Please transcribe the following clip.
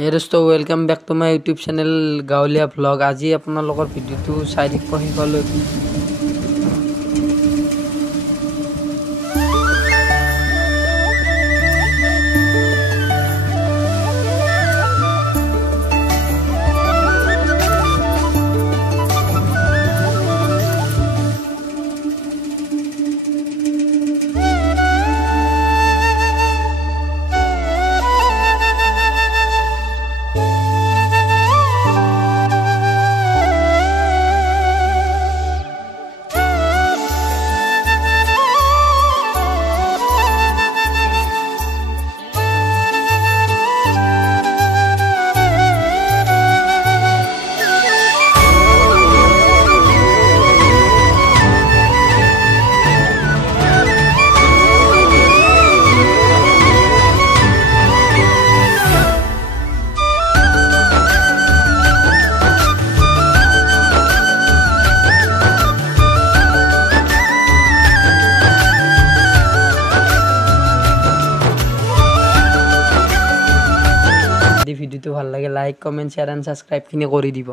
Hey dosto, welcome back to my YouTube channel Gaolia Vlog. আজি আপোনালোকৰ ভিডিওটো চাই দিব শেষলৈ। ভিডিওটো ভাল লাগে like comment share and subscribe কিনে কৰি দিব।